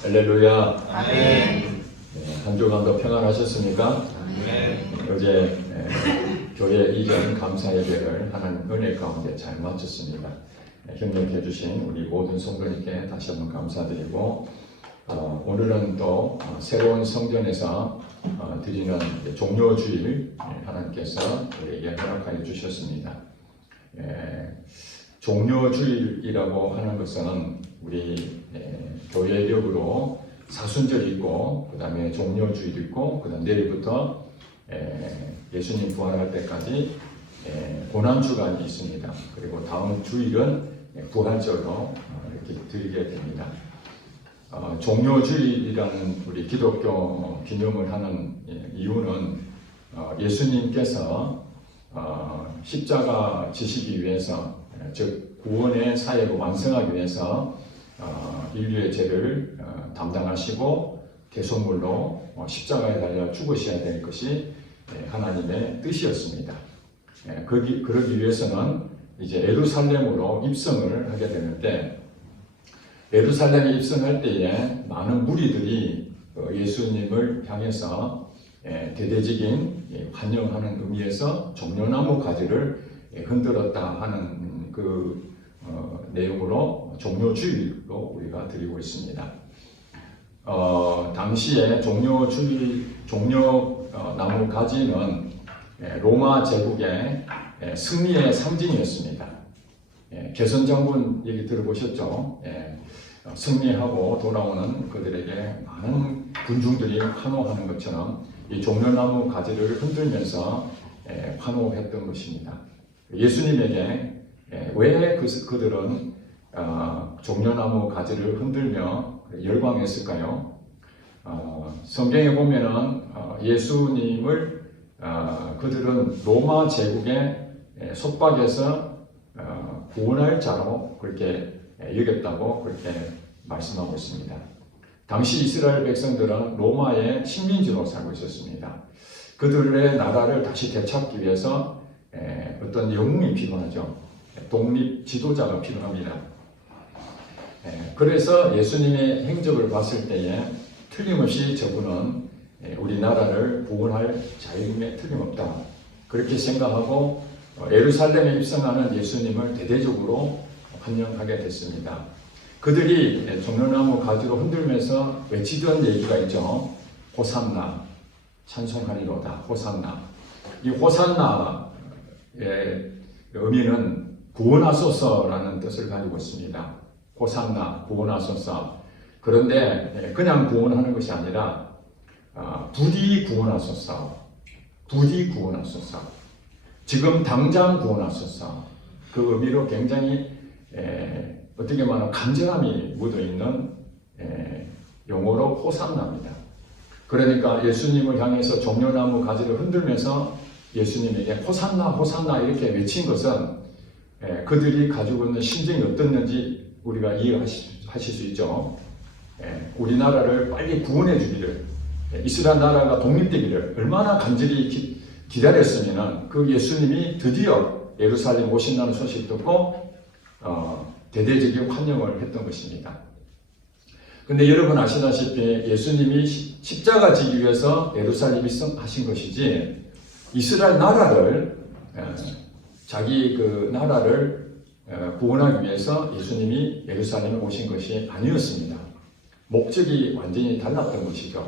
할렐루야. 아멘. 네, 한 주간도 평안하셨습니까? 아멘. 어제 교회 이전 감사 예배를 하는 은혜 가운데 잘 마쳤습니다. 협력해 주신 우리 모든 성도님께 다시 한번 감사드리고 오늘은 또 새로운 성전에서 드리는 종료주일 하나님께서 우리에게 허락하여 주셨습니다. 종료주일이라고 하는 것은 우리 교회력으로 사순절이 있고 그 다음에 종료주일이 있고 그 다음 내일부터 예수님 부활할 때까지 고난주간이 있습니다. 그리고 다음 주일은 부활절로 이렇게 드리게 됩니다. 종료주일이라는 우리 기독교 기념을 하는 이유는 예수님께서 십자가 지시기 위해서 즉 구원의 사역을 완성하기 위해서 인류의 죄를 담당하시고 대속물로 십자가에 달려 죽으셔야 될 것이 하나님의 뜻이었습니다. 그러기 위해서는 이제 예루살렘으로 입성을 하게 되는데 예루살렘에 입성할 때에 많은 무리들이 예수님을 향해서 대대적인 환영하는 의미에서 종려나무 가지를 흔들었다 하는 그 내용으로 종료주일로 우리가 드리고 있습니다. 당시에 종려나무 가지는 로마 제국의 승리의 상징이었습니다. 개선장군 얘기 들어보셨죠? 승리하고 돌아오는 그들에게 많은 군중들이 환호하는 것처럼 이 종려나무 가지를 흔들면서 환호했던 것입니다. 예수님에게 왜 그들은 종려나무 가지를 흔들며 열광했을까요? 성경에 보면은 예수님을 그들은 로마 제국의 속박에서 구원할 자로 그렇게 여겼다고 그렇게 말씀하고 있습니다. 당시 이스라엘 백성들은 로마의 식민지로 살고 있었습니다. 그들의 나라를 다시 되찾기 위해서 어떤 영웅이 필요하죠. 독립 지도자가 필요합니다. 그래서 예수님의 행적을 봤을 때에 틀림없이 저분은 우리나라를 구원할 자임에 틀림없다. 그렇게 생각하고 예루살렘에 입성하는 예수님을 대대적으로 환영하게 됐습니다. 그들이 종려나무 가지로 흔들면서 외치던 얘기가 있죠. 호산나, 찬송하리로다. 호산나. 이 호산나의 의미는 구원하소서라는 뜻을 가지고 있습니다. 호산나, 구원하소서. 그런데 그냥 구원하는 것이 아니라 부디 구원하소서. 부디 구원하소서. 지금 당장 구원하소서. 그 의미로 굉장히 어떻게 말하면 간절함이 묻어있는 용어로 호산나입니다. 그러니까 예수님을 향해서 종려나무 가지를 흔들면서 예수님에게 호산나 호산나 이렇게 외친 것은 그들이 가지고 있는 심정이 어떻는지 우리가 이해하실 수 있죠. 우리나라를 빨리 구원해 주기를, 이스라엘 나라가 독립되기를 얼마나 간절히 기다렸으면 그 예수님이 드디어 예루살렘 오신다는 소식 듣고 대대적인 환영을 했던 것입니다. 근데 여러분 아시다시피 예수님이 십자가 지기 위해서 예루살렘 입성하신 것이지 이스라엘 나라를 자기 그 나라를 구원하기 위해서 예수님이 예루살렘에 오신 것이 아니었습니다. 목적이 완전히 달랐던 것이죠.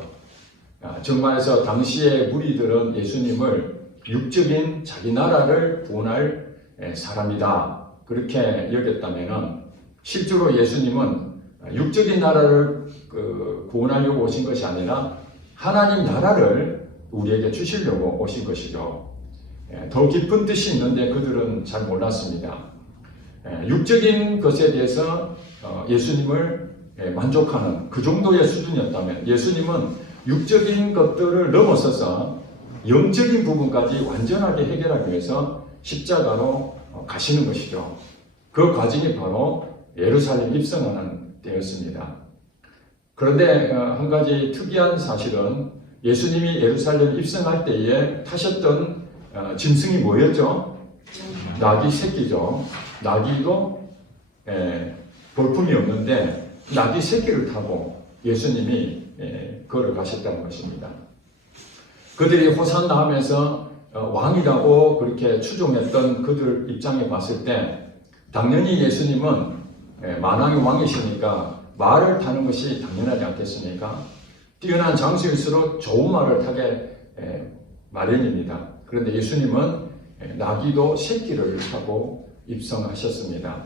정말에서 당시의 무리들은 예수님을 육적인 자기 나라를 구원할 사람이다. 그렇게 여겼다면은 실제로 예수님은 육적인 나라를 구원하려고 오신 것이 아니라 하나님 나라를 우리에게 주시려고 오신 것이죠. 더 깊은 뜻이 있는데 그들은 잘 몰랐습니다. 육적인 것에 대해서 예수님을 만족하는 그 정도의 수준이었다면 예수님은 육적인 것들을 넘어서서 영적인 부분까지 완전하게 해결하기 위해서 십자가로 가시는 것이죠. 그 과정이 바로 예루살렘 입성하는 때였습니다. 그런데 한 가지 특이한 사실은 예수님이 예루살렘 입성할 때에 타셨던 짐승이 뭐였죠? 나귀 새끼죠. 나귀도 볼품이 없는데 나귀 새끼를 타고 예수님이 걸어가셨다는 것입니다. 그들이 호산나 하면서 왕이라고 그렇게 추종했던 그들 입장에 봤을 때 당연히 예수님은 만왕의 왕이시니까 말을 타는 것이 당연하지 않겠습니까? 뛰어난 장수일수록 좋은 말을 타게 마련입니다. 그런데 예수님은 나귀도 새끼를 타고 입성하셨습니다.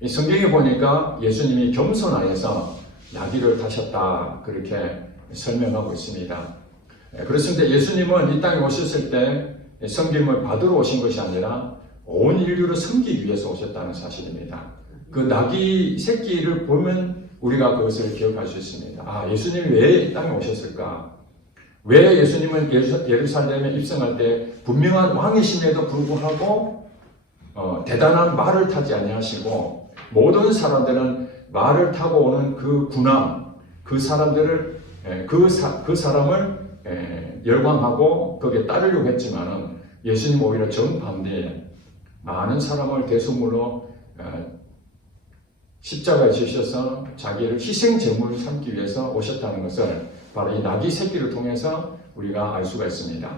이 성경에 보니까 예수님이 겸손하여서 나귀를 타셨다 그렇게 설명하고 있습니다. 그렇습니다. 예수님은 이 땅에 오셨을 때 섬김을 받으러 오신 것이 아니라 온 인류를 섬기기 위해서 오셨다는 사실입니다. 그 나귀 새끼를 보면 우리가 그것을 기억할 수 있습니다. 아, 예수님이 왜 이 땅에 오셨을까? 왜 예수님은 예루살렘에 입성할 때 분명한 왕이심에도 불구하고 대단한 말을 타지 아니하시고 모든 사람들은 말을 타고 오는 그 군함, 그 사람들을 그 사람을 열광하고 거기에 따르려고 했지만은 예수님 오히려 정반대에 많은 사람을 대속물로 십자가에 지셔서 자기를 희생 제물로 삼기 위해서 오셨다는 것을 바로 이 나귀 새끼를 통해서 우리가 알 수가 있습니다.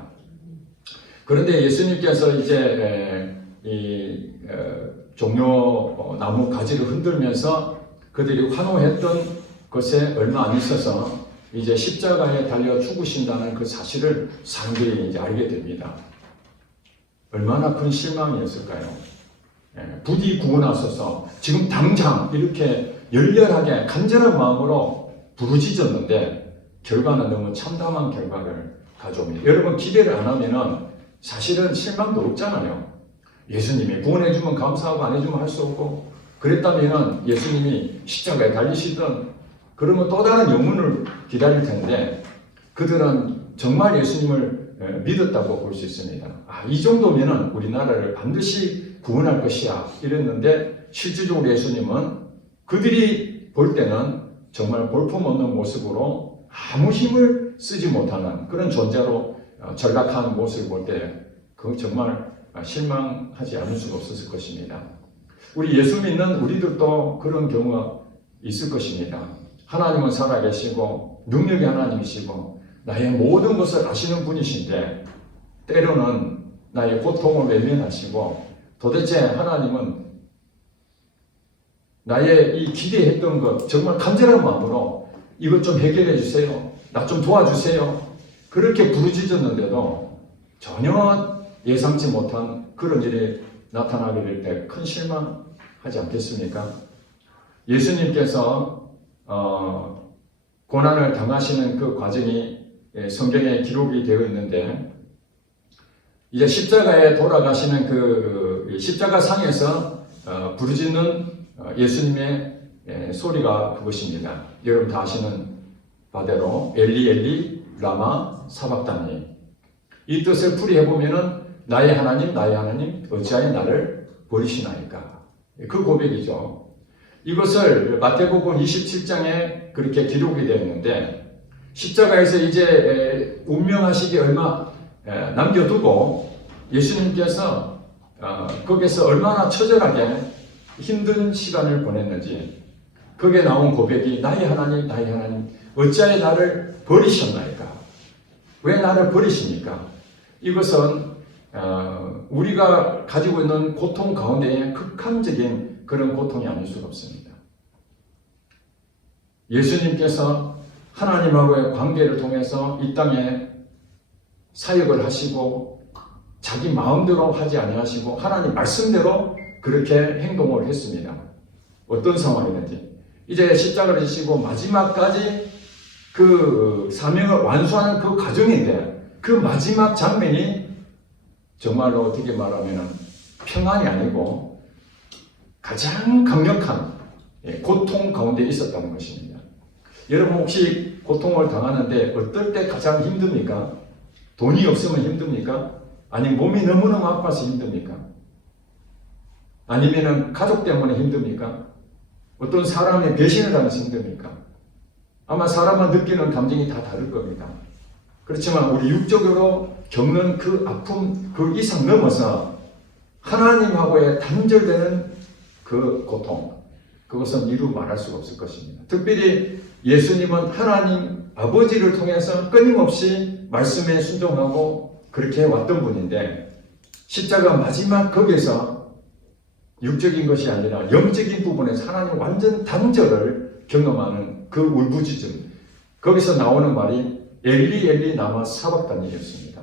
그런데 예수님께서 이제 이 종려 나무 가지를 흔들면서 그들이 환호했던 것에 얼마 안 있어서 이제 십자가에 달려 죽으신다는 그 사실을 사람들이 이제 알게 됩니다. 얼마나 큰 실망이었을까요? 부디 구원하소서 지금 당장 이렇게 열렬하게 간절한 마음으로 부르짖었는데 결과는 너무 참담한 결과를 가져옵니다. 여러분 기대를 안 하면은 사실은 실망도 없잖아요. 예수님이 구원해주면 감사하고 안 해주면 할 수 없고 그랬다면은 예수님이 십자가에 달리시던 그러면 또 다른 영혼을 기다릴 텐데 그들은 정말 예수님을 믿었다고 볼 수 있습니다. 아, 이 정도면은 우리나라를 반드시 구원할 것이야 이랬는데 실질적으로 예수님은 그들이 볼 때는 정말 볼품없는 모습으로 아무 힘을 쓰지 못하는 그런 존재로 전락한 모습을 볼 때 그건 정말 실망하지 않을 수가 없었을 것입니다. 우리 예수 믿는 우리들도 그런 경우가 있을 것입니다. 하나님은 살아계시고 능력이 하나님이시고 나의 모든 것을 아시는 분이신데 때로는 나의 고통을 외면하시고 도대체 하나님은 나의 이 기대했던 것 정말 간절한 마음으로 이것 좀 해결해 주세요. 나 좀 도와주세요. 그렇게 부르짖었는데도 전혀 예상치 못한 그런 일이 나타나게 될 때 큰 실망하지 않겠습니까? 예수님께서 고난을 당하시는 그 과정이 성경에 기록이 되어 있는데 이제 십자가에 돌아가시는 그 십자가상에서 부르짖는 예수님의 소리가 그것입니다. 여러분 다 아시는 바대로 엘리 엘리 라마 사박다니 이 뜻을 풀이해보면은 나의 하나님 어찌하여 나를 버리시나이까 그 고백이죠. 이것을 마태복음 27장에 그렇게 기록이 되어 있는데 십자가에서 이제 운명하시기 얼마 남겨두고 예수님께서 거기서 얼마나 처절하게 힘든 시간을 보냈는지 거기에 나온 고백이 나의 하나님 어찌하여 나를 버리셨나이까 왜 나를 버리십니까? 이것은 우리가 가지고 있는 고통 가운데에 극한적인 그런 고통이 아닐 수가 없습니다. 예수님께서 하나님하고의 관계를 통해서 이 땅에 사역을 하시고 자기 마음대로 하지 아니하시고 하나님 말씀대로 그렇게 행동을 했습니다. 어떤 상황이든지 이제 십자가를 지시고 마지막까지 그 사명을 완수하는 그 과정인데 그 마지막 장면이 정말로 어떻게 말하면 평안이 아니고 가장 강력한 고통 가운데 있었다는 것입니다. 여러분 혹시 고통을 당하는데 어떨 때 가장 힘듭니까? 돈이 없으면 힘듭니까? 아니면 몸이 너무너무 아파서 힘듭니까? 아니면 가족 때문에 힘듭니까? 어떤 사람의 배신을 당해서 힘듭니까? 아마 사람만 느끼는 감정이 다 다를 겁니다. 그렇지만 우리 육적으로 겪는 그 아픔 그 이상 넘어서 하나님하고의 단절되는 그 고통 그것은 이루 말할 수가 없을 것입니다. 특별히 예수님은 하나님 아버지를 통해서 끊임없이 말씀에 순종하고 그렇게 왔던 분인데 십자가 마지막 거기서 육적인 것이 아니라 영적인 부분에서 하나님 완전 단절을 경험하는 그 울부짖음, 거기서 나오는 말이 엘리 엘리 라마 사박다니였습니다.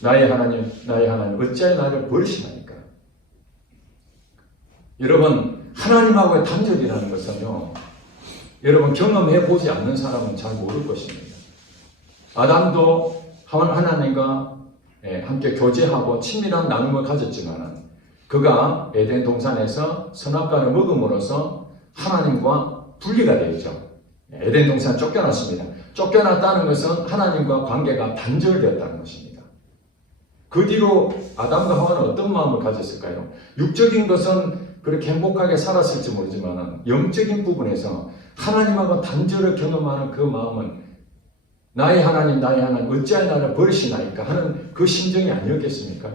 나의 하나님 어찌하여 나를 버리시나이까. 여러분, 하나님하고의 단절이라는 것은요, 여러분 경험해 보지 않는 사람은 잘 모를 것입니다. 아담도 하나님과 함께 교제하고 친밀한 나눔을 가졌지만 그가 에덴 동산에서 선악과를 먹음으로써 하나님과 분리가 되었죠. 에덴 동산 쫓겨났습니다. 쫓겨났다는 것은 하나님과 관계가 단절되었다는 것입니다. 그 뒤로 아담과 하와는 어떤 마음을 가졌을까요? 육적인 것은 그렇게 행복하게 살았을지 모르지만 영적인 부분에서 하나님하고 단절을 경험하는 그 마음은 나의 하나님 어찌하여 나를 버리시나이까 하는 그 심정이 아니었겠습니까?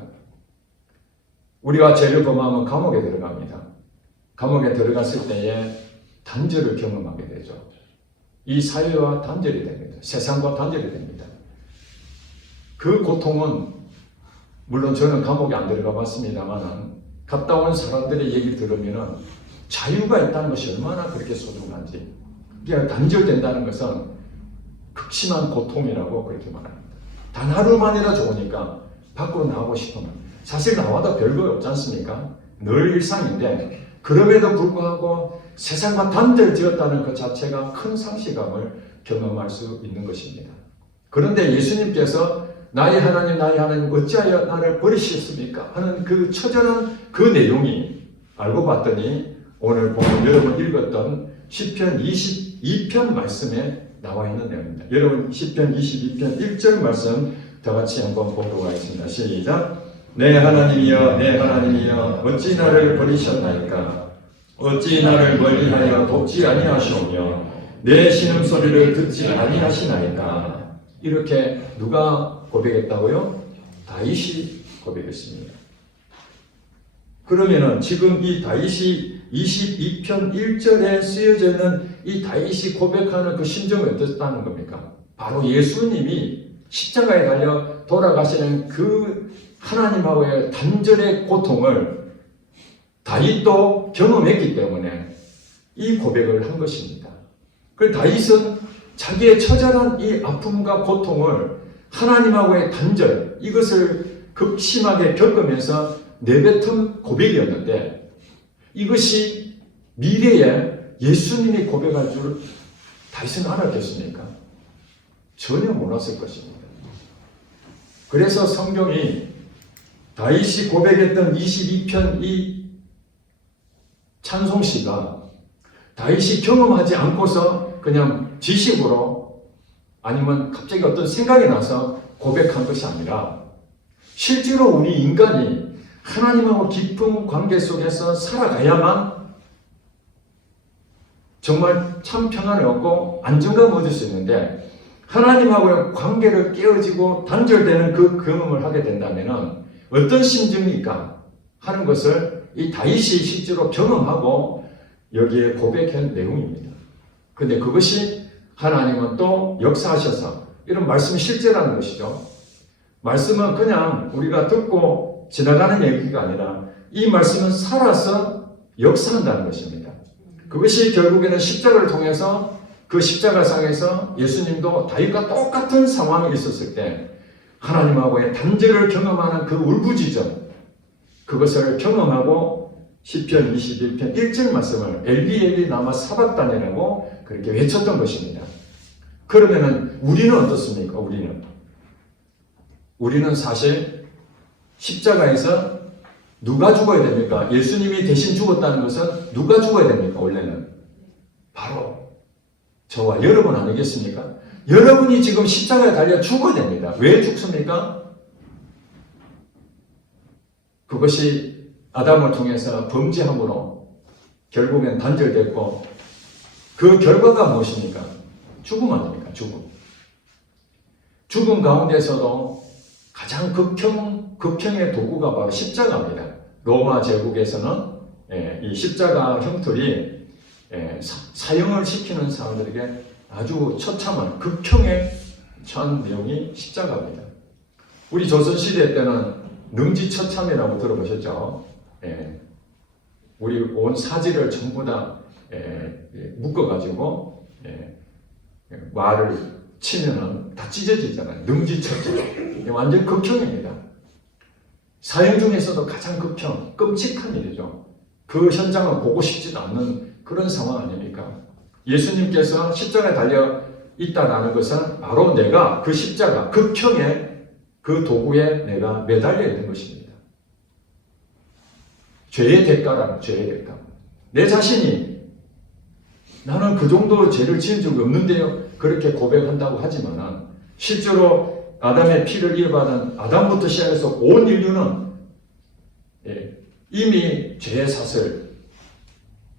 우리가 죄를 범하면 감옥에 들어갑니다. 감옥에 들어갔을 때에 단절을 경험하게 되죠. 이 사회와 단절이 됩니다. 세상과 단절이 됩니다. 그 고통은 물론 저는 감옥에 안 들어가 봤습니다만 갔다 온 사람들의 얘기를 들으면 자유가 있다는 것이 얼마나 그렇게 소중한지, 그게 단절된다는 것은 극심한 고통이라고 그렇게 말합니다. 단 하루만이라 좋으니까 밖으로 나가고 싶으면 사실 나와도 별거 없지 않습니까? 늘 일상인데 그럼에도 불구하고 세상과 단절되었다는 것 자체가 큰 상실감을 경험할 수 있는 것입니다. 그런데 예수님께서 나의 하나님 어찌하여 나를 버리셨습니까? 하는 그 처절한 그 내용이 알고 봤더니 오늘 보면 여러분 읽었던 시편 22편 말씀에 나와 있는 내용입니다. 여러분 시편 22편 1절 말씀 다 같이 한번 보도록 하겠습니다. 시작. 내 하나님이여 어찌 나를 버리셨나이까. 어찌 나를 멀리하여 돕지 아니하시오며 내 신음소리를 듣지 아니하시나이까. 이렇게 누가 고백했다고요? 다윗이 고백했습니다. 그러면은 지금 이 다윗이 22편 1절에 쓰여져 있는 이 다윗이 고백하는 그 심정이 어떻다는 겁니까? 바로 예수님이 십자가에 달려 돌아가시는 그 하나님하고의 단절의 고통을 다윗도 경험했기 때문에 이 고백을 한 것입니다. 그래서 다윗은 자기의 처절한 이 아픔과 고통을 하나님하고의 단절, 이것을 극심하게 겪으면서 내뱉은 고백이었는데 이것이 미래에 예수님이 고백할 줄 다윗은 알았겠습니까? 전혀 몰랐을 것입니다. 그래서 성경이 다윗이 고백했던 22편 이 찬송시가 다윗이 경험하지 않고서 그냥 지식으로 아니면 갑자기 어떤 생각이 나서 고백한 것이 아니라 실제로 우리 인간이 하나님하고 깊은 관계 속에서 살아가야만 정말 참 평안을 얻고 안정감을 얻을 수 있는데 하나님하고의 관계를 깨어지고 단절되는 그 경험을 하게 된다면 어떤 심정일까 하는 것을 이 다윗이 실제로 경험하고 여기에 고백한 내용입니다. 그런데 그것이 하나님은 또 역사하셔서 이런 말씀이 실제라는 것이죠. 말씀은 그냥 우리가 듣고 지나가는 얘기가 아니라 이 말씀은 살아서 역사한다는 것입니다. 그것이 결국에는 십자가를 통해서 그 십자가상에서 예수님도 다윗과 똑같은 상황이 있었을 때 하나님하고의 단절을 경험하는 그 울부짖음, 그것을 경험하고 시편 21편 1절 말씀을 엘리 엘리 라마 사박다니라고 그렇게 외쳤던 것입니다. 그러면은 우리는 어떻습니까? 우리는 사실 십자가에서 누가 죽어야 됩니까? 예수님이 대신 죽었다는 것은 누가 죽어야 됩니까? 원래는 바로 저와 여러분 아니겠습니까? 여러분이 지금 십자가에 달려 죽어야 됩니다. 왜 죽습니까? 그것이 아담을 통해서 범죄함으로 결국엔 단절됐고 그 결과가 무엇입니까? 죽음 아닙니까? 죽음 가운데서도 가장 극형의 도구가 바로 십자가입니다. 로마 제국에서는 이 십자가 형틀이 사형을 시키는 사람들에게 아주 처참한 극형에 처한 내용이 십자가입니다. 우리 조선시대 때는 능지처참이라고 들어보셨죠? 예. 우리 온 사지를 전부 다 묶어가지고 말을 치면은 다 찢어지잖아요. 능지처참. 완전 극형입니다. 사형 중에서도 가장 극형, 끔찍한 일이죠. 그 현장을 보고 싶지도 않는 그런 상황 아닙니까? 예수님께서 십자가에 달려 있다라는 것은 바로 내가 그 십자가, 극형의 그 도구에 내가 매달려 있는 것입니다. 죄의 대가라는 죄의 대가. 내 자신이 나는 그 정도 죄를 지은 적이 없는데요. 그렇게 고백한다고 하지만은 실제로 아담의 피를 이어받은 아담부터 시작해서 온 인류는 이미 죄의 사슬,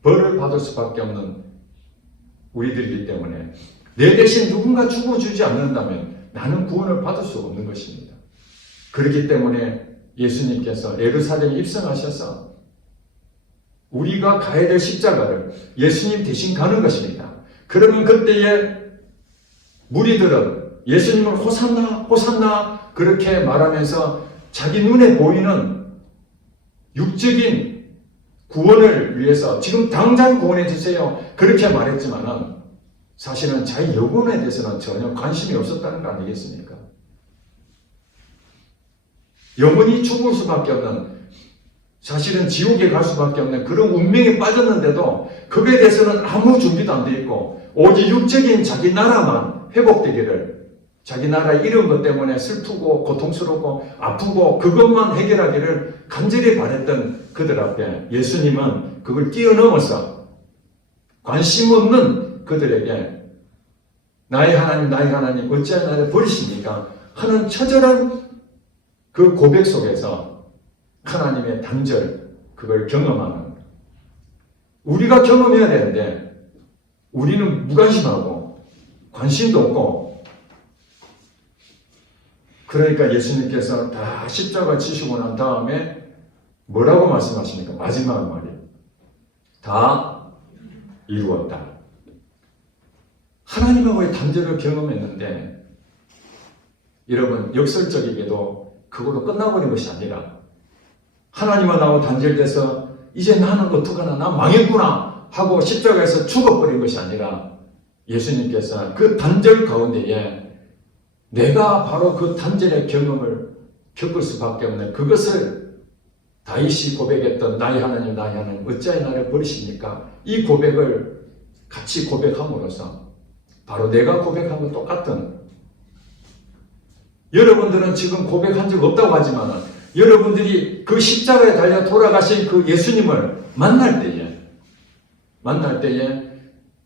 벌을 받을 수밖에 없는 우리들이기 때문에 내 대신 누군가 죽어주지 않는다면 나는 구원을 받을 수 없는 것입니다. 그렇기 때문에 예수님께서 예루살렘에 입성하셔서 우리가 가야 될 십자가를 예수님 대신 가는 것입니다. 그러면 그때에 무리들은 예수님을 호산나 호산나 그렇게 말하면서 자기 눈에 보이는 육적인 구원을 위해서 지금 당장 구원해 주세요 그렇게 말했지만은 사실은 자기 영혼에 대해서는 전혀 관심이 없었다는 거 아니겠습니까? 영혼이 죽을 수밖에 없는, 사실은 지옥에 갈 수밖에 없는 그런 운명에 빠졌는데도 그에 대해서는 아무 준비도 안 돼 있고 오직 육적인 자기 나라만 회복되기를, 자기 나라 잃은 것 때문에 슬프고 고통스럽고 아프고 그것만 해결하기를 간절히 바랬던 그들 앞에 예수님은 그걸 뛰어넘어서 관심 없는 그들에게 나의 하나님 어찌하여 나를 버리십니까? 하는 처절한 그 고백 속에서 하나님의 단절, 그걸 경험하는, 우리가 경험해야 되는데 우리는 무관심하고 관심도 없고, 그러니까 예수님께서 다 십자가 치시고 난 다음에 뭐라고 말씀하십니까? 마지막 말이 다 이루었다. 하나님하고의 단절을 경험했는데 여러분, 역설적이게도 그걸로 끝나버린 것이 아니라 하나님과 나하고 단절돼서 이제 나는 어떡하나, 나 망했구나 하고 십자가에서 죽어버린 것이 아니라 예수님께서 그 단절 가운데에 내가 바로 그 단절의 경험을 겪을 수밖에 없는 그것을 다윗이 고백했던 나의 하나님 어찌하여 나를 버리십니까? 이 고백을 같이 고백함으로써 바로 내가 고백하고 똑같은, 여러분들은 지금 고백한 적 없다고 하지만 여러분들이 그 십자가에 달려 돌아가신 그 예수님을 만날 때에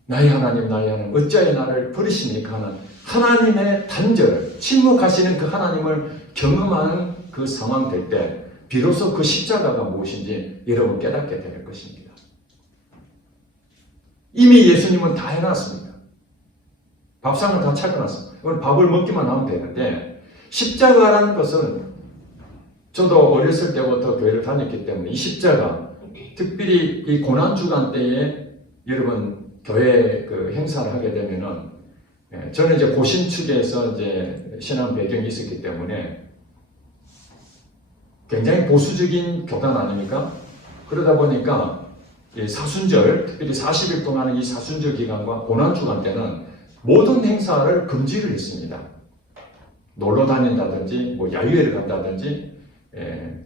나의 하나님 어찌하여 나를 버리십니까? 하는 하나님의 단절, 침묵하시는 그 하나님을 경험하는 그 상황 될 때 비로소 그 십자가가 무엇인지 여러분 깨닫게 될 것입니다. 이미 예수님은 다 해놨습니다. 밥상을 다 차려놨습니다. 오늘 밥을 먹기만 하면 되는데, 십자가라는 것은 저도 어렸을 때부터 교회를 다녔기 때문에 이 십자가, 특별히 이 고난주간 때에 여러분 교회 그 행사를 하게 되면은, 저는 이제 고신축에서 이제 신앙 배경이 있었기 때문에 굉장히 보수적인 교단 아닙니까? 그러다 보니까 이 사순절, 특별히 40일 동안 이 사순절 기간과 고난주간 때는 모든 행사를 금지를 했습니다. 놀러 다닌다든지, 야유회를 간다든지,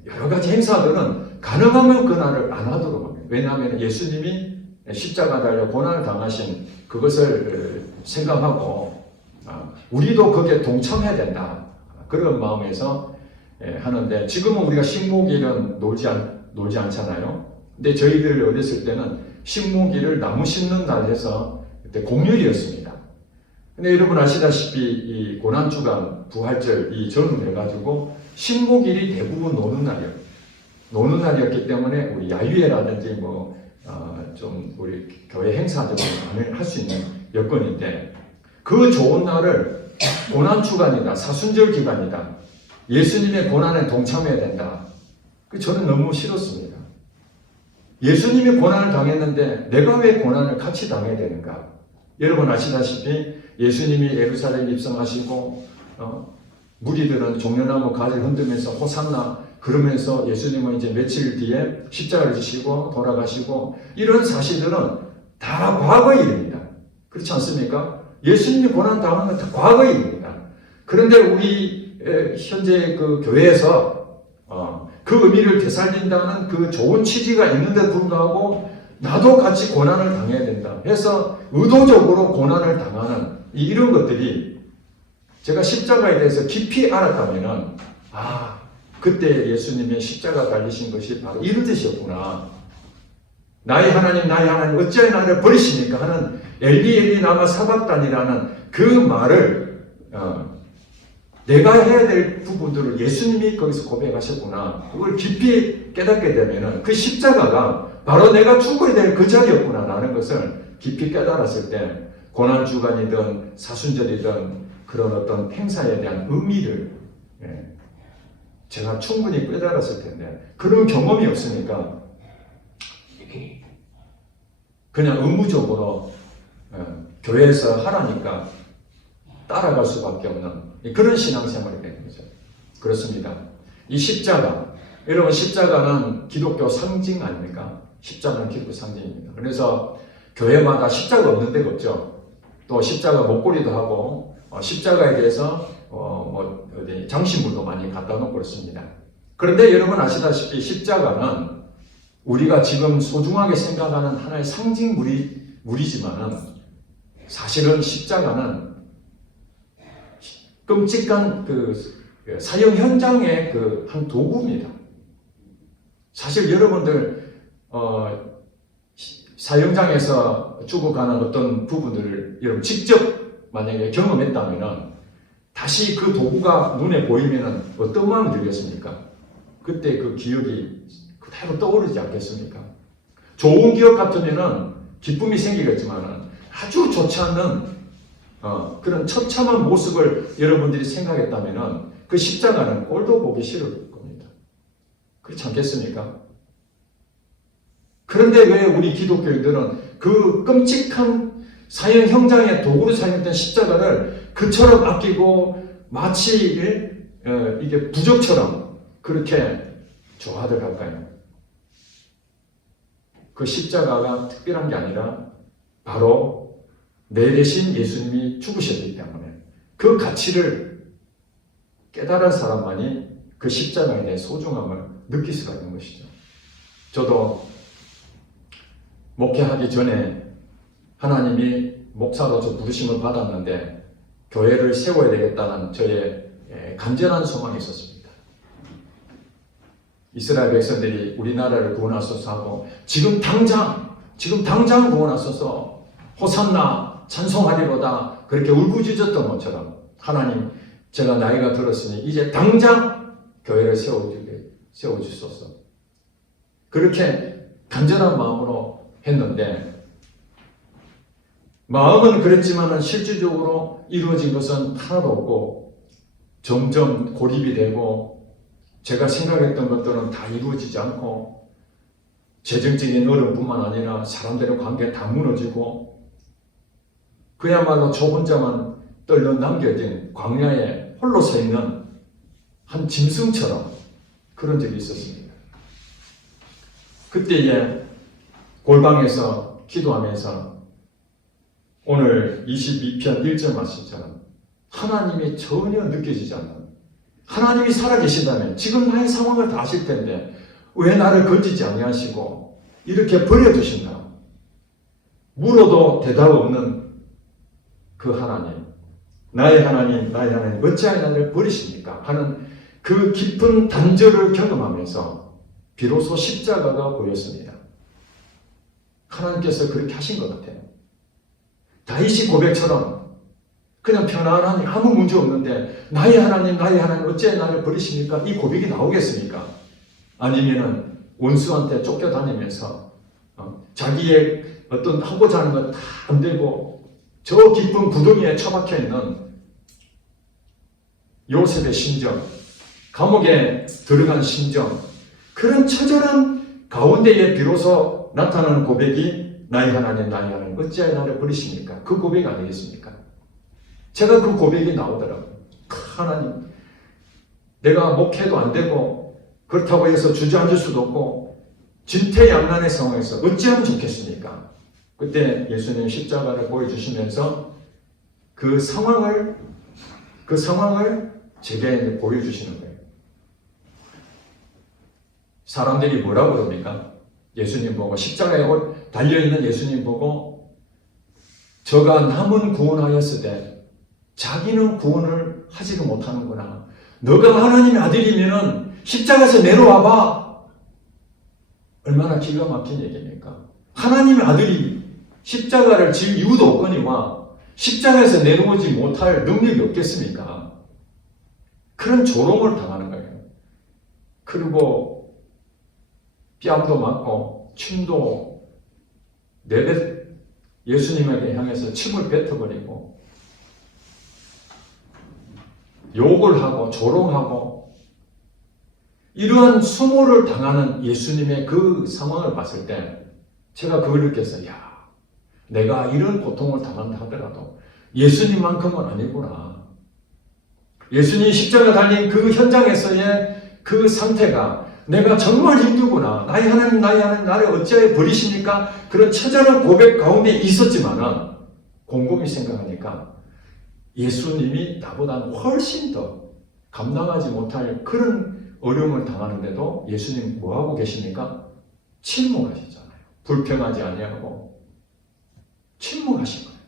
여러 가지 행사들은 가능하면 그날을 안 하도록 합니다. 왜냐하면 예수님이 십자가 달려 고난을 당하신 그것을 생각하고 우리도 거기에 동참해야 된다. 그런 마음에서 하는데, 지금은 우리가 식목일은 놀지 않잖아요. 근데 저희들 어렸을 때는 식목일을 나무 심는 날 해서 그때 공휴일이었습니다. 근데 여러분 아시다시피 이 고난주간 부활절 이 전후를 해가지고 식목일이 대부분 노는 날이었기 때문에 우리 야유회라든지 좀 우리 교회 행사적으로 할 수 있는 여건인데, 그 좋은 날을 고난주간이다, 사순절 기간이다, 예수님의 고난에 동참해야 된다. 저는 너무 싫었습니다. 예수님이 고난을 당했는데 내가 왜 고난을 같이 당해야 되는가? 여러분 아시다시피 예수님이 예루살렘 입성하시고 무리들은 종려나무 가지를 흔들면서 호산나 그러면서 예수님은 이제 며칠 뒤에 십자가를 지시고 돌아가시고 이런 사실들은 다 과거의 일입니다. 그렇지 않습니까? 예수님이 고난당한 건 다 과거의 일입니다. 그런데 우리 현재 그 교회에서 그 의미를 되살린다는 그 좋은 취지가 있는데도 불구하고 나도 같이 고난을 당해야 된다 해서 의도적으로 고난을 당하는 이런 것들이 제가 십자가에 대해서 깊이 알았다면은 그때 예수님의 십자가 달리신 것이 바로 이런 뜻이었구나. 나의 하나님 어찌하여 나를 버리십니까 하는 엘리 엘리 라마 사박단이라는 그 말을 내가 해야 될 부분들을 예수님이 거기서 고백하셨구나. 그걸 깊이 깨닫게 되면은 그 십자가가 바로 내가 죽어야 될 그 자리였구나 라는 것을 깊이 깨달았을 때 고난주간이든 사순절이든 그런 어떤 행사에 대한 의미를 제가 충분히 깨달았을 텐데 그런 경험이 없으니까 그냥 의무적으로 교회에서 하라니까 따라갈 수밖에 없는 그런 신앙생활이 되는 거죠. 그렇습니다. 이 십자가, 여러분 십자가는 기독교 상징 아닙니까? 십자가는 기독교 상징입니다. 그래서 교회마다 십자가 없는 데가 없죠. 또 십자가 목걸이도 하고 십자가에 대해서 장신물도 많이 갖다 놓고 그렇습니다. 그런데 여러분 아시다시피 십자가는 우리가 지금 소중하게 생각하는 하나의 상징물이지만은 사실은 십자가는 끔찍한 그 사형 현장의 그 한 도구입니다. 사실 여러분들 사형장에서 죽어가는 어떤 부분들을 여러분 직접 만약에 경험했다면은 다시 그 도구가 눈에 보이면은 어떤 마음이 들겠습니까? 그때 그 기억이 그대로 떠오르지 않겠습니까? 좋은 기억 같으면은 기쁨이 생기겠지만은 아주 좋지 않는 그런 처참한 모습을 여러분들이 생각했다면은 그 십자가는 꼴도 보기 싫을 겁니다. 그렇지 않겠습니까? 그런데 왜 우리 기독교인들은 그 끔찍한 사형 현장의 도구로 사용했던 십자가를 그처럼 아끼고 마치 이게 부적처럼 그렇게 좋아들 할까요? 그 십자가가 특별한 게 아니라 바로 내 대신 예수님이 죽으셨기 때문에 그 가치를 깨달은 사람만이 그 십자가에 대해 소중함을 느낄 수가 있는 것이죠. 저도 목회하기 전에 하나님이 목사로서 부르심을 받았는데 교회를 세워야 되겠다는 저의 간절한 소망이 있었습니다. 이스라엘 백성들이 우리나라를 구원하소서 하고 지금 당장 구원하소서 호산나 찬송하리로다 그렇게 울부짖었던 것처럼 하나님 제가 나이가 들었으니 이제 당장 교회를 세워주소서 그렇게 간절한 마음으로 했는데 마음은 그랬지만 실질적으로 이루어진 것은 하나도 없고 점점 고립이 되고 제가 생각했던 것들은 다 이루어지지 않고 재정적인 어려움뿐만 아니라 사람들의 관계 다 무너지고 그야말로 저 혼자만 떨려 남겨진 광야에 홀로 서 있는 한 짐승처럼 그런 적이 있었습니다. 그때에 골방에서 기도하면서 오늘 22편 1절 말씀처럼 하나님이 전혀 느껴지지 않는 하나님이 살아계신다면 지금 나의 상황을 다 아실 텐데 왜 나를 건지지 아니하시고 이렇게 버려두신다. 물어도 대답 없는 그 하나님 나의 하나님 어찌하여 나를 버리십니까? 하는 그 깊은 단절을 경험하면서 비로소 십자가가 보였습니다. 하나님께서 그렇게 하신 것 같아요. 다윗이 고백처럼 그냥 편안하니 아무 문제 없는데 나의 하나님 어찌하여 나를 버리십니까? 이 고백이 나오겠습니까? 아니면은 원수한테 쫓겨다니면서 자기의 어떤 하고자 하는 것 다 안 되고 저 깊은 구덩이에 처박혀 있는 요셉의 심정, 감옥에 들어간 심정, 그런 처절한 가운데에 비로소 나타나는 고백이 나의 하나님 어찌하여 나를 버리십니까? 그 고백이 아니겠습니까? 제가 그 고백이 나오더라고요. 하나님, 내가 목회도 안 되고 그렇다고 해서 주저앉을 수도 없고 진퇴양난의 상황에서 어찌하면 좋겠습니까? 그때 예수님 십자가를 보여주시면서 그 상황을 제게 보여주시는 거예요. 사람들이 뭐라고 그럽니까? 예수님 보고, 십자가에 달려있는 예수님 보고, 저가 남은 구원하였을 때 자기는 구원을 하지도 못하는구나. 너가 하나님의 아들이면은 십자가에서 내려와봐. 얼마나 기가 막힌 얘기입니까? 하나님의 아들이 십자가를 질 이유도 없거니와 십자가에서 내려오지 못할 능력이 없겠습니까? 그런 조롱을 당하는 거예요. 그리고 뺨도 맞고 침도 예수님에게 향해서 침을 뱉어버리고 욕을 하고 조롱하고 이러한 수모를 당하는 예수님의 그 상황을 봤을 때 제가 그걸 느꼈어요. 야, 내가 이런 고통을 당한다 하더라도 예수님만큼은 아니구나. 예수님 십자가 달린 그 현장에서의 그 상태가 내가 정말 힘들구나. 나의 하나님 나를 어찌하여 버리십니까? 그런 처절한 고백 가운데 있었지만은 곰곰이 생각하니까 예수님이 나보다는 훨씬 더 감당하지 못할 그런 어려움을 당하는데도 예수님 뭐하고 계십니까? 침묵하시잖아요. 불평하지 아니하고 침묵하신 거예요.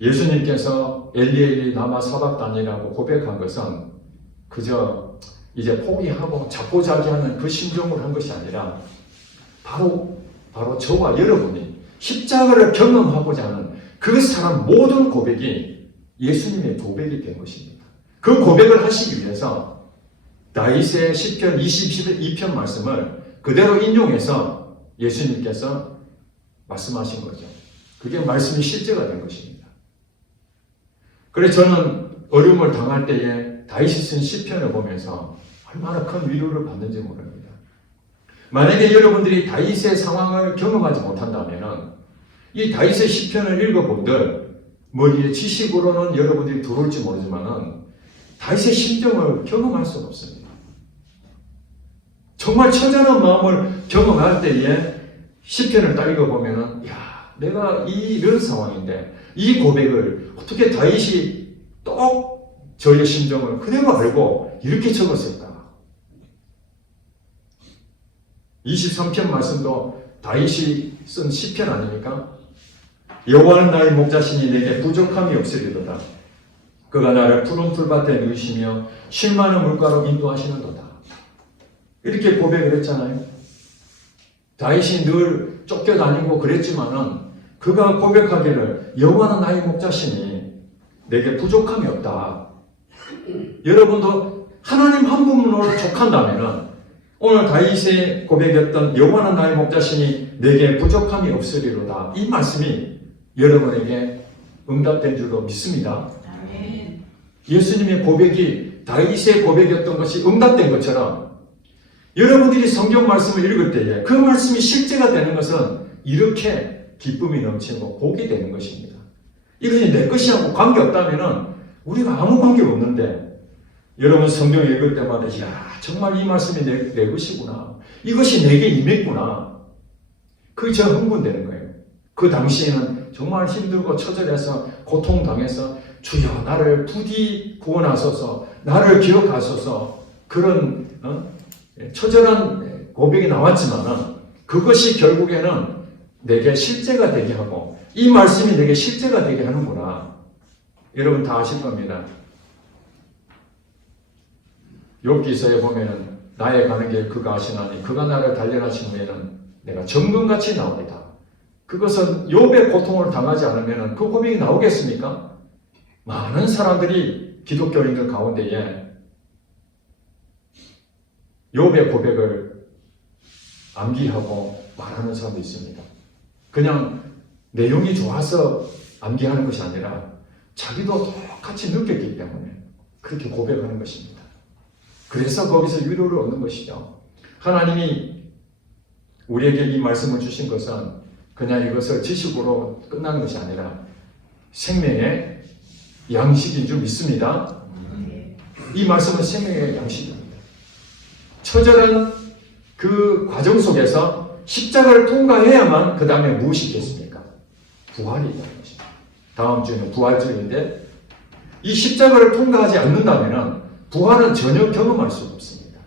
예수님께서 엘리 엘리 라마 사박단이라고 고백한 것은 그저 이제 포기하고 자포자기하는 그 심정으로 한 것이 아니라 바로 저와 여러분이 십자가를 경험하고자 하는 그 사람 모든 고백이 예수님의 고백이 된 것입니다. 그 고백을 하시기 위해서 다윗의 시편 22편 말씀을 그대로 인용해서 예수님께서 말씀하신 거죠. 그게 말씀이 실제가 된 것입니다. 그래서 저는 어려움을 당할 때에 다윗이 쓴 시편을 보면서 얼마나 큰 위로를 받는지 모릅니다. 만약에 여러분들이 다윗의 상황을 경험하지 못한다면 이 다윗의 시편을 읽어본들 머리에 지식으로는 여러분들이 들어올지 모르지만 다윗의 심정을 경험할 수가 없습니다. 정말 처절한 마음을 경험할 때에 시편을 딱 읽어보면 야, 내가 이런 상황인데 이 고백을 어떻게 다윗이 똑 저의 심정을 그대로 알고 이렇게 적었을까? 23편 말씀도 다윗이 쓴 시편 아닙니까? 여호와는 나의 목자시니 내게 부족함이 없으리로다. 그가 나를 푸른 풀밭에 누이시며 쉴 만한 물가로 인도하시는도다. 이렇게 고백을 했잖아요. 다윗이 늘 쫓겨다니고 그랬지만은 그가 고백하기를 여호와는 나의 목자시니 내게 부족함이 없다. 여러분도 하나님 한 분으로 족한다면은 오늘 다윗의 고백이었던 여호와는 나의 목자시니 내게 부족함이 없으리로다. 이 말씀이 여러분에게 응답된 줄로 믿습니다. 아멘. 예수님의 고백이 다윗의 고백이었던 것이 응답된 것처럼 여러분들이 성경 말씀을 읽을 때에 그 말씀이 실제가 되는 것은 이렇게 기쁨이 넘치고 복이 되는 것입니다. 이것이 내 것이하고 관계없다면 우리가 아무 관계가 없는데 여러분 성경 읽을 때마다 야 정말 이 말씀이 내 것이구나. 이것이 내게 임했구나. 그게 저 흥분되는 거예요. 그 당시에는 정말 힘들고 처절해서 고통당해서 주여 나를 부디 구원하소서 나를 기억하소서 그런 처절한 고백이 나왔지만 그것이 결국에는 내게 실제가 되게 하고 이 말씀이 내게 실제가 되게 하는구나. 여러분 다 아실 겁니다. 욥기서에 보면은 나의 가는 길 그가 아시나니 그가 나를 단련하신 후에는 내가 정금같이 나오리다. 그것은 욥의 고통을 당하지 않으면 그 고백이 나오겠습니까? 많은 사람들이 기독교인들 가운데에 욥의 고백을 암기하고 말하는 사람도 있습니다. 그냥 내용이 좋아서 암기하는 것이 아니라 자기도 똑같이 느꼈기 때문에 그렇게 고백하는 것입니다. 그래서 거기서 위로를 얻는 것이죠. 하나님이 우리에게 이 말씀을 주신 것은 그냥 이것을 지식으로 끝나는 것이 아니라 생명의 양식인 줄 믿습니다. 이 말씀은 생명의 양식입니다. 처절한 그 과정 속에서 십자가를 통과해야만 그 다음에 무엇이 있겠습니까? 부활이 있다는 것입니다. 다음 주에는 부활주일인데 이 십자가를 통과하지 않는다면 부활은 전혀 경험할 수가 없습니다.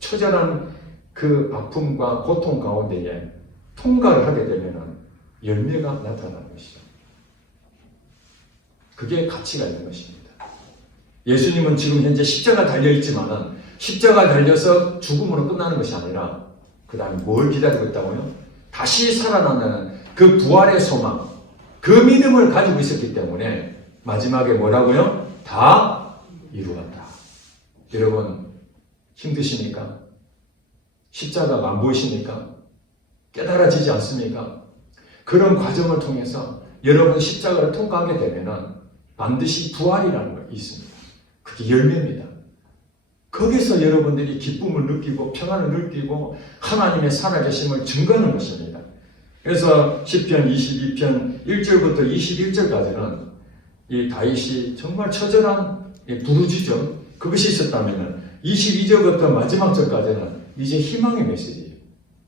처절한 그 아픔과 고통 가운데에 통과를 하게 되면 열매가 나타나는 것이죠. 그게 가치가 있는 것입니다. 예수님은 지금 현재 십자가 달려있지만은 십자가 달려서 죽음으로 끝나는 것이 아니라 그 다음에 뭘 기다리고 있다고요? 다시 살아난다는 그 부활의 소망, 그 믿음을 가지고 있었기 때문에 마지막에 뭐라고요? 다 이루었다. 여러분 힘드십니까? 십자가가 안 보이십니까? 깨달아지지 않습니까? 그런 과정을 통해서 여러분 십자가를 통과하게 되면 반드시 부활이라는 게 있습니다. 그게 열매입니다. 거기서 여러분들이 기쁨을 느끼고 평안을 느끼고 하나님의 살아계심을 증거하는 것입니다. 그래서 시편 22편 1절부터 21절까지는 이 다윗이 정말 처절한 부르짖음 그것이 있었다면 22절부터 마지막 절까지는 이제 희망의 메시지예요.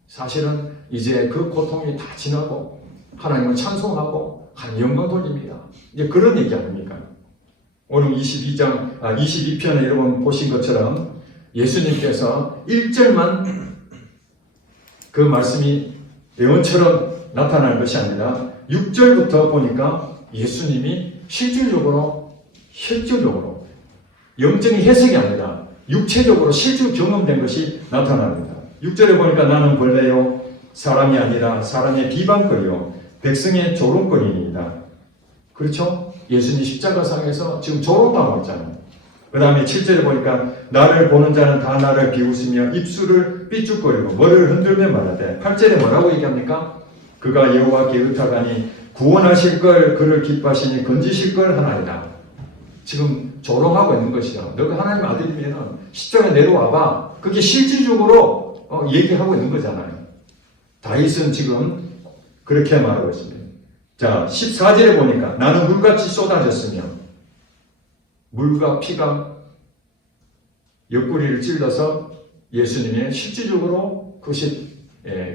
사실은 이제 그 고통이 다 지나고 하나님을 찬송하고 하나님 영광 돌립니다. 이제 그런 얘기 아닙니까? 오늘 22편에 여러분 보신 것처럼 예수님께서 1절만 그 말씀이 예언처럼 나타날 것이 아니라 6절부터 보니까 예수님이 실질적으로 혈조적으로 영적인 해석이 아니라 육체적으로 실제 경험된 것이 나타납니다. 6절에 보니까 나는 벌레요 사람이 아니라 사람의 비방거리요 백성의 조롱거리입니다. 그렇죠? 예수님 십자가상에서 지금 조롱당하고 있잖아요. 그 다음에 7절에 보니까 나를 보는 자는 다 나를 비웃으며 입술을 삐죽거리고 머리를 흔들며 말하되 8절에 뭐라고 얘기합니까? 그가 여호와께 의탁하니 구원하실 걸 그를 기뻐하시니 건지실 걸 하나이다. 지금 조롱하고 있는 것이죠. 너가 하나님 아들이면 십자가에 내려와봐. 그게 실질적으로 얘기하고 있는 거잖아요. 다윗은 지금 그렇게 말하고 있습니다. 자, 14절에 보니까 나는 물같이 쏟아졌으며 물과 피가 옆구리를 찔러서 예수님의 실질적으로 그것이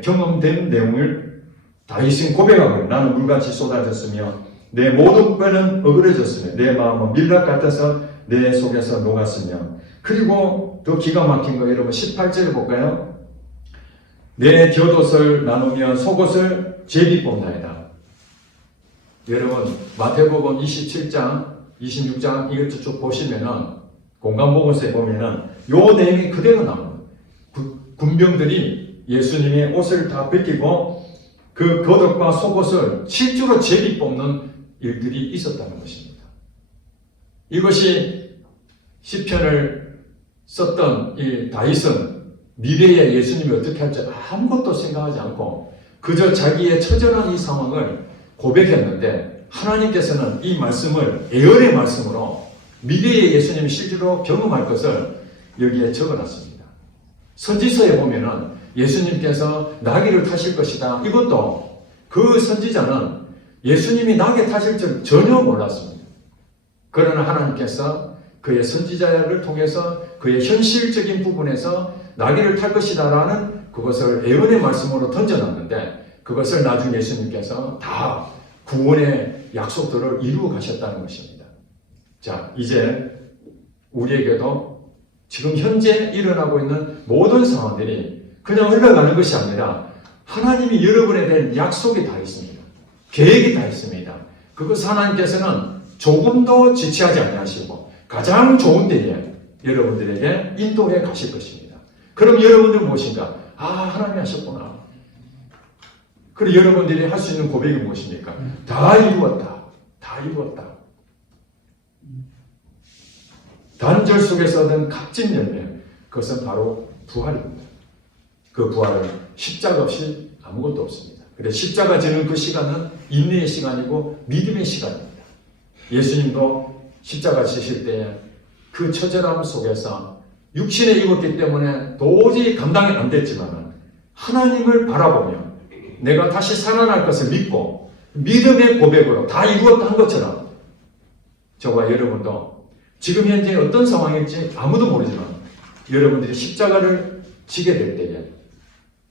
경험된 내용을 다윗은 고백하고 나는 물같이 쏟아졌으며 내 모든 뼈는 어그러졌으며 내 마음은 밀랍 같아서 내 속에서 녹았으며 그리고 더 기가 막힌 거 여러분 18절을 볼까요? 내 곁옷을 나누며 속옷을 제비 뽑나이다. 여러분 마태복음 27장 26장 이것도 쭉 보시면은 공간복음서에 보면은 요 내용이 그대로 나옵니다. 군병들이 예수님의 옷을 다 벗기고 그 겉옷과 속옷을 실제로 제비 뽑는 일들이 있었다는 것입니다. 이것이 시편을 썼던 이 다윗은 미래에 예수님이 어떻게 할지 아무것도 생각하지 않고 그저 자기의 처절한 이 상황을 고백했는데 하나님께서는 이 말씀을 예언의 말씀으로 미래에 예수님이 실제로 경험할 것을 여기에 적어놨습니다. 선지서에 보면은 예수님께서 나귀를 타실 것이다. 이것도 그 선지자는 예수님이 나귀 타실 줄 전혀 몰랐습니다. 그러나 하나님께서 그의 선지자를 통해서 그의 현실적인 부분에서 나귀를 탈 것이다 라는 그것을 예언의 말씀으로 던져놨는데 그것을 나중에 예수님께서 다 구원의 약속들을 이루어 가셨다는 것입니다. 자, 이제 우리에게도 지금 현재 일어나고 있는 모든 상황들이 그냥 흘러가는 것이 아니라 하나님이 여러분에 대한 약속이 다 있습니다. 계획이 다 있습니다. 그것 하나님께서는 조금도 지체하지 아니하시고 가장 좋은 데에 여러분들에게 인도해 가실 것입니다. 그럼 여러분들 무엇인가? 아, 하나님이 하셨구나. 그리고 여러분들이 할 수 있는 고백이 무엇입니까? 다 이루었다. 다 이루었다. 단절 속에서 얻은 값진 열매, 그것은 바로 부활입니다. 그 부활은 십자가 없이 아무것도 없습니다. 그래서 십자가 지는 그 시간은 인내의 시간이고 믿음의 시간입니다. 예수님도 십자가 지실 때 그 처절함 속에서 육신에 입었기 때문에 도저히 감당이 안 됐지만 하나님을 바라보며 내가 다시 살아날 것을 믿고 믿음의 고백으로 다 이루었다 한 것처럼 저와 여러분도 지금 현재 어떤 상황일지 아무도 모르지만 여러분들이 십자가를 지게 될 때에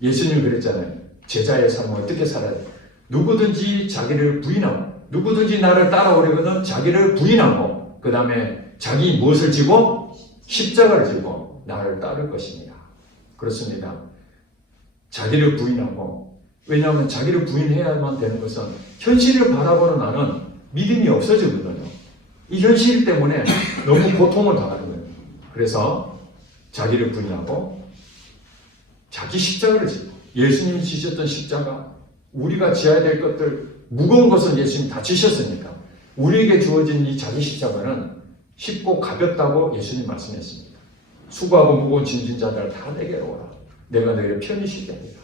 예수님이 그랬잖아요. 제자의 삶은 어떻게 살아야 돼? 누구든지 자기를 부인하고 누구든지 나를 따라오려거든 자기를 부인하고 그 다음에 자기 무엇을 지고? 십자가를 지고 나를 따를 것입니다. 그렇습니다. 자기를 부인하고 왜냐하면 자기를 부인해야만 되는 것은 현실을 바라보는 나는 믿음이 없어지거든요. 이 현실 때문에 너무 고통을 당하는 거예요. 그래서 자기를 부인하고 자기 십자가를 지고 예수님이 지셨던 십자가 우리가 지어야 될 것들 무거운 것은 예수님이 다 지셨으니까 우리에게 주어진 이 자기 십자가는 쉽고 가볍다고 예수님 말씀했습니다. 수고하고 무거운 짐진 자들 다 내게로 오라. 내가 너희를 편히 쉬게 하리라.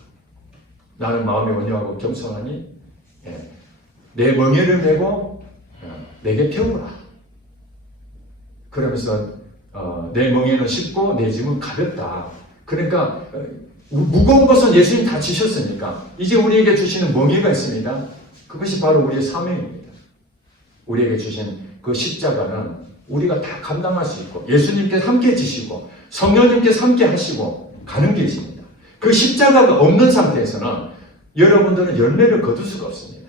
나는 마음이 온유하고 겸손하니 내 멍에를 메고 내게 태우라. 그러면서 내 멍에는 쉽고 내 짐은 가볍다. 그러니까 무거운 것은 예수님 다 지셨으니까 이제 우리에게 주시는 멍에가 있습니다. 그것이 바로 우리의 사명입니다. 우리에게 주신 그 십자가는 우리가 다 감당할 수 있고 예수님께서 함께 지시고 성령님께서 함께 하시고 가는 길입니다. 그 십자가가 없는 상태에서는 여러분들은 열매를 거둘 수가 없습니다.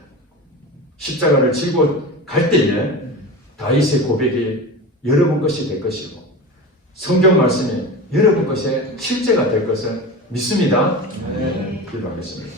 십자가를 지고 갈 때에 다윗의 고백이 여러분 것이 될 것이고 성경 말씀이 여러분 것의 실제가 될 것을 믿습니다. 네. 기도하겠습니다.